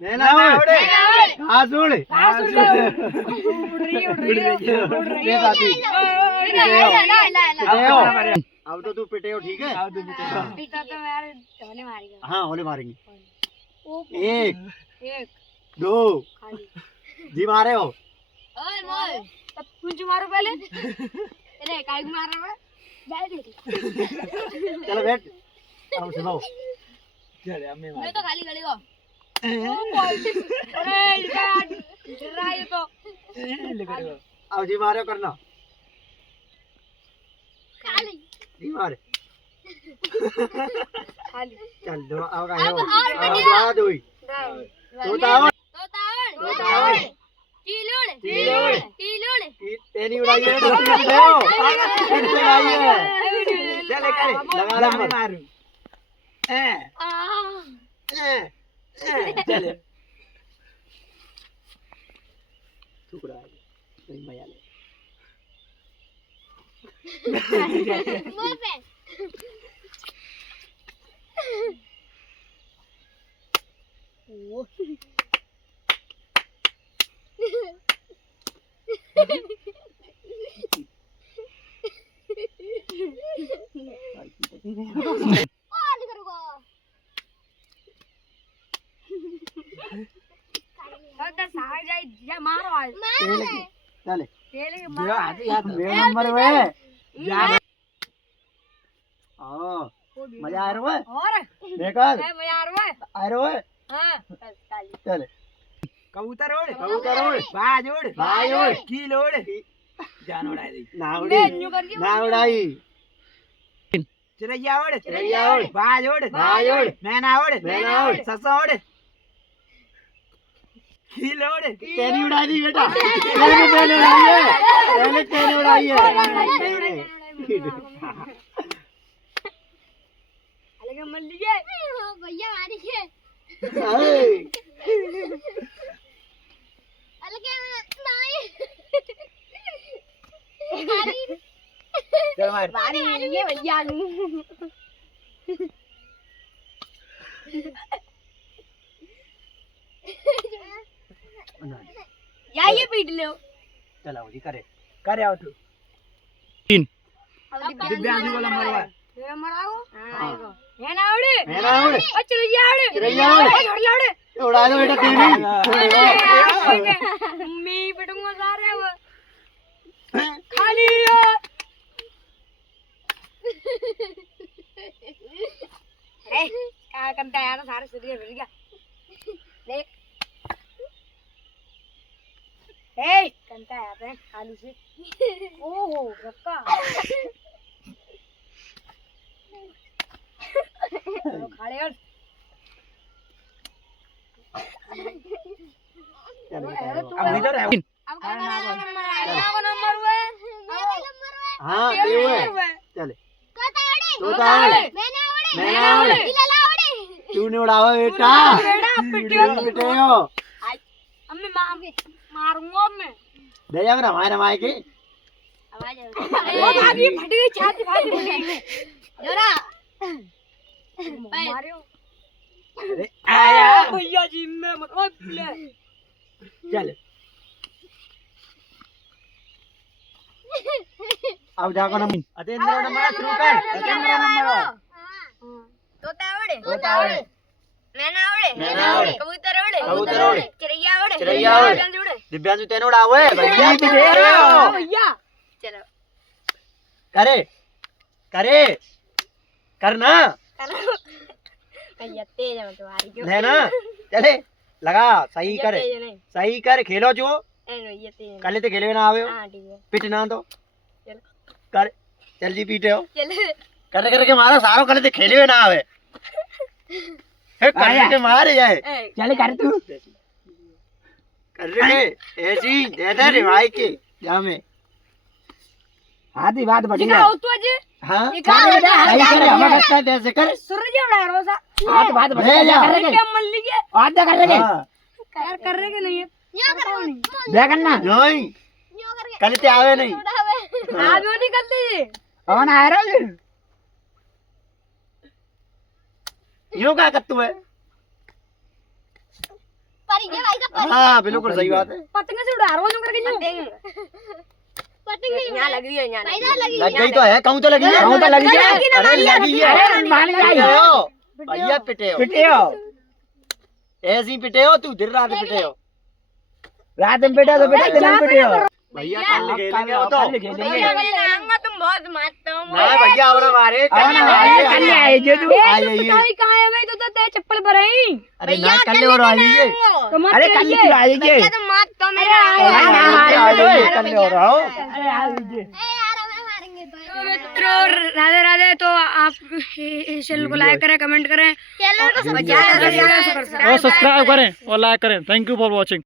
नैना उड़ घास उड़ उड़ रही अब तो तू पिटे हो ठीक है पिटा तो मैं होने मारेगा हाँ होले मारेंगे एक एक दो जी मारे हो ओए मोल तब कुछ मारो पहले अरे काय मार रहा है बैठ चलो बैठ अब सुनाओ मैं तो खाली गलेगा अरे यार डरा ये तो अब जी मारे करना खाली जी मारे खाली चल दो अब का अब और अब दुआ दोई तोतावड़ तोतावड़ कीलोड़ कीलोड़ कीलोड़ तेरी उड़ाई है तो दो उड़ाई है चल करे लगा ला मारू चल टुकड़ा नहीं मजा ले मुंह पे ओ मारो चले तेले नंबर वे हां मजा आ रहा है और देखो मजा आ रहा है आ रहा है हां चल कबूतर उड़ बाज उड़ कील उड़ जान उड़ाई दी ना उड़ी ना उड़ाई चिड़ैया उड़ बाज उड़ मैना उड़ ससा उड़ कील उड़ तेरी उड़ाई दी बेटा तेरी उड़ाई है तेरी उड़ाई है अलग मल्ली के भैया मारी के अलग नहीं चल मार बारी मिली है भैया या ये पीट लो चलो जी करे आओ तू दिव्यांशु को नंबर हुआ मेरा मराओ हां मैना उड़े ओ चिड़ैया उड़े छोड़िया उड़े उड़ा दो बेटा तेरी मैं पिटूंगा सारे वो खाली क्या करता है यार सारे शरीर मिल गया देख करता है यार खाली से ओहो रक्का खाले यार अब इधर है अब नंबर हुआ हां ते हुए चल तोतावड़े मैना उड़े तूने उड़ावा बेटा पिटे हो अम्मी मारूंगा मैं दे जा मेरा मारे माए के आवाज भाभी फट गई छाती फट गई जोरा मारियो अरे आया भैया जी मैं मत ले चल अब जाको नंबर अतेंद्र नंबर शुरू कर अतेंद्र नंबर तोतावड़े मैना उड़े कबूतर उड़े चिड़ैया उड़े दिव्यांशु तेने उड़ावे भैया भैया चलो करे करना भैया तेज है तुम्हारी क्यों लेना चले लगा सही कर खेलो जो भैया तेज कल ते खेले ना आवे हां ठीक है पिटना तो चलो कर चल जी पीटे हो चल करके मारो सारो कल ते खेले ना आवे करके मार जाए चल कर तू करके ऐसी दे दे रे भाई के जामे आधी बात बढ़िया दिखाओ तू आज हां दिखाओ सही करे हम करता है ऐसे कर सूरज उड़ा रोसा आधी बात बढ़िया कर रहे क्या मन लीजिए आधा कर रहे हां यार कर रहे कि नहीं है देख ना नहीं कल ते आवे नहीं आप भी नहीं करते कौन आ रहा है यूं क्या करतू है हाँ बिल्कुल सही बात है। पतंग से उड़ारो जो करके जो पतंग यहां लगी है यहां लग गई तो है, कहूं तो लगी है, कहूं तो लगी है। अरे लगी है, अरे मान पिटे गई हो भैया, पिटे हो, पिटे हो ऐसे ही पिटे हो, तू दिन रात पिटे हो रात में पिटे हो तो बेटा दिन में पिटे हो भैया। कल खेलेंगे वो तो, कल खेलेंगे। तुम बहुत मारते हो नहीं भैया अब ना मारे, आओ ना भाई, कल आए जो तू आ जाइए। कहां है भाई? तो ते चप्पल पर आई अरे ना कल और आ जाइए, अरे कल तू आएंगे तुम मार तो मेरा आ जाइए, कल और आओ। अरे आ लीजिए मित्रों राधे राधे। तो आप इस चैनल को लाइक करें, कमेंट करें, चैनल को और सब्सक्राइब करें और लाइक करें। Thank you for watching.